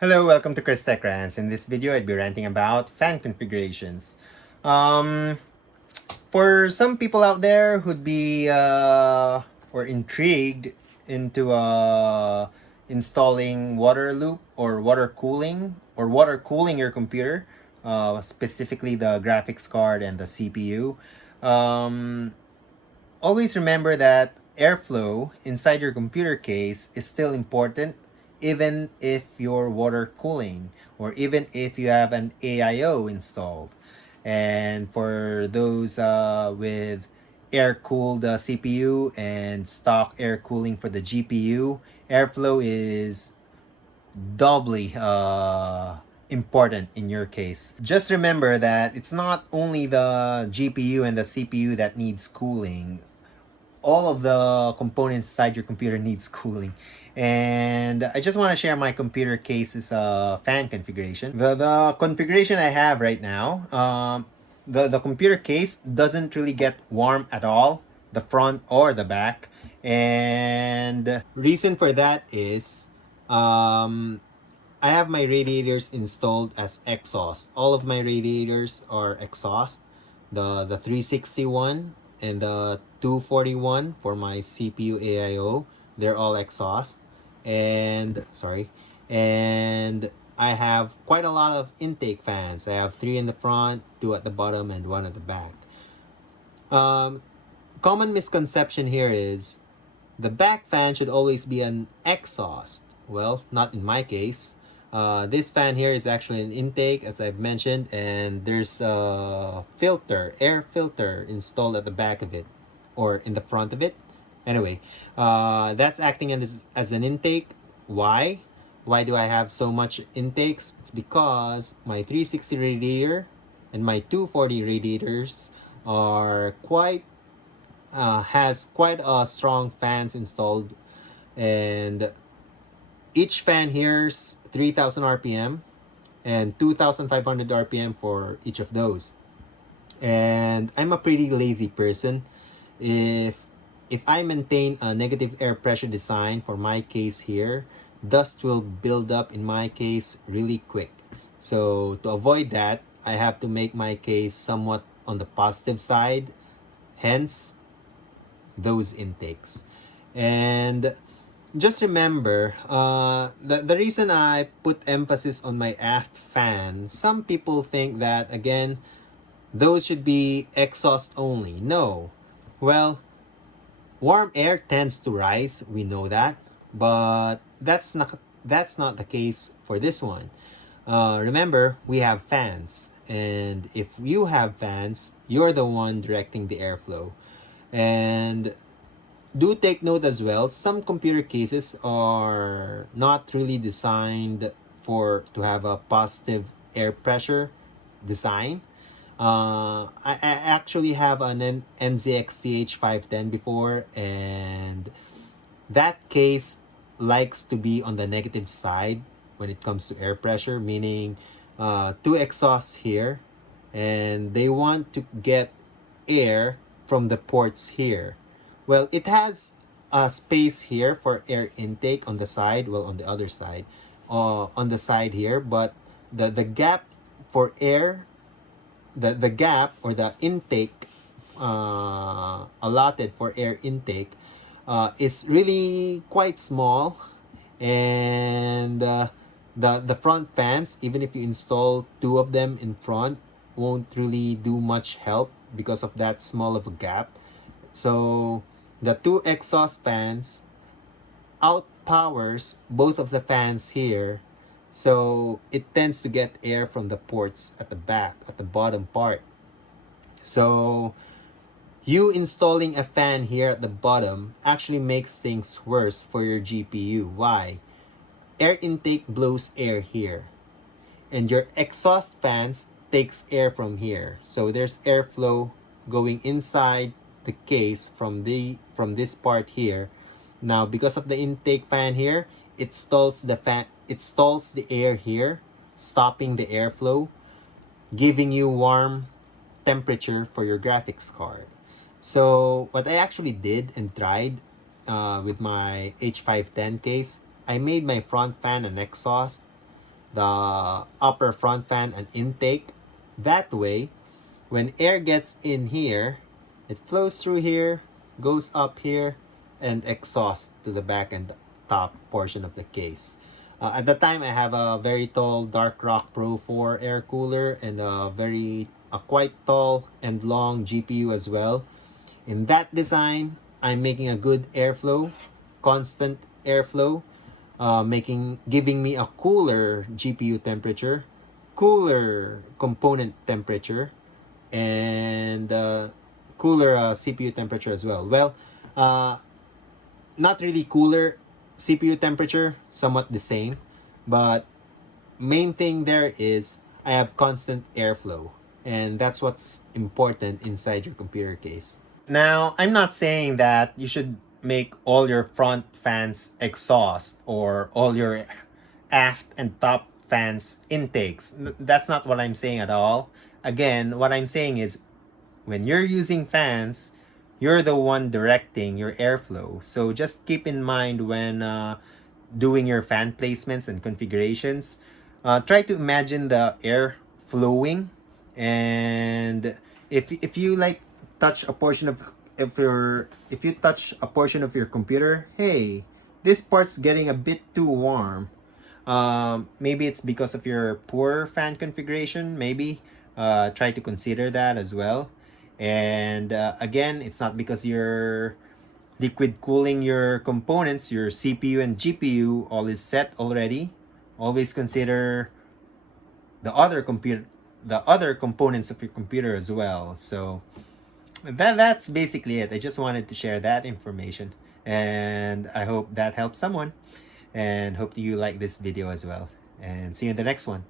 Hello, welcome to Chris Tech Rants. In this video, I'd be ranting about fan configurations. Um, for some people out there who'd be or intrigued into installing water loop or water cooling your computer, specifically the graphics card and the CPU. Um, Always remember that airflow inside your computer case is still important even if you're water cooling or even if you have an AIO installed. And for those with air cooled CPU and stock air cooling for the GPU, airflow is doubly important in your case. Just remember that it's not only the GPU and the CPU that needs cooling. All of the components inside your computer needs cooling. And I just want to share my computer case's fan configuration. The configuration I have right now, the computer case doesn't really get warm at all, the front or the back. And reason for that is I have my radiators installed as exhaust. All of my radiators are exhaust. The 361 and the 241 for my CPU AIO, they're all exhaust. And and I have quite a lot of intake fans. I have 3 in the front, 2 at the bottom, and 1 at the back. Common misconception here is the back fan should always be an exhaust. Well, not in my case. This fan here is actually an intake, as I've mentioned, and there's a air filter installed at the back of it, or in the front of it. Anyway, that's acting as an intake. Why? Why do I have so much intakes? It's because my 360 radiator and my 240 radiators are has quite a strong fans installed, and each fan here's 3000 rpm and 2500 rpm for each of those. And I'm a pretty lazy person. If I maintain a negative air pressure design for my case here, dust will build up in my case really quick. So to avoid that, I have to make my case somewhat on the positive side, hence those intakes. And just remember, the reason I put emphasis on my aft fan, some people think that, again, those should be exhaust only. No. Well, warm air tends to rise, we know that, but that's not the case for this one. Remember, we have fans, and if you have fans, you're the one directing the airflow. And do take note as well, some computer cases are not really designed to have a positive air pressure design. I actually have an NZXTH 510 before, and that case likes to be on the negative side when it comes to air pressure, meaning two exhausts here, and they want to get air from the ports here. Well, it has a space here for air intake on the side, well, on the other side, on the side here, but the gap for air, the gap or the intake allotted for air intake is really quite small. And the front fans, even if you install two of them in front, won't really do much help because of that small of a gap. So the two exhaust fans outpowers both of the fans here, so it tends to get air from the ports at the back, at the bottom part. So you installing a fan here at the bottom actually makes things worse for your GPU. Why? Air intake blows air here, and your exhaust fans takes air from here. So there's airflow going inside the case from this part here. Now, because of the intake fan here, it stalls the air here, stopping the airflow, giving you warm temperature for your graphics card. So what I actually did and tried with my H510 case, I made my front fan an exhaust, the upper front fan an intake. That way, when air gets in here, it flows through here, goes up here, and exhausts to the back and top portion of the case. At the time, I have a very tall Dark Rock Pro 4 air cooler and a quite tall and long GPU as well. In that design, I'm making a good airflow, constant airflow, giving me a cooler GPU temperature, cooler component temperature, and cooler CPU temperature as well. Well, uh, not really cooler CPU temperature, somewhat the same, but main thing there is I have constant airflow, and that's what's important inside your computer case. Now, I'm not saying that you should make all your front fans exhaust or all your aft and top fans intakes. That's not what I'm saying at all. Again, what I'm saying is when you're using fans, you're the one directing your airflow. So just keep in mind when doing your fan placements and configurations, try to imagine the air flowing, and if you like touch a portion of if you touch a portion of your computer, hey, this part's getting a bit too warm. Maybe it's because of your poor fan configuration. Maybe try to consider that as well. And again, it's not because you're liquid cooling your components, your CPU and GPU all is set already. Always consider the other components of your computer as well. So that's basically it. I just wanted to share that information, and I hope that helps someone, and hope you like this video as well. And see you in the next one.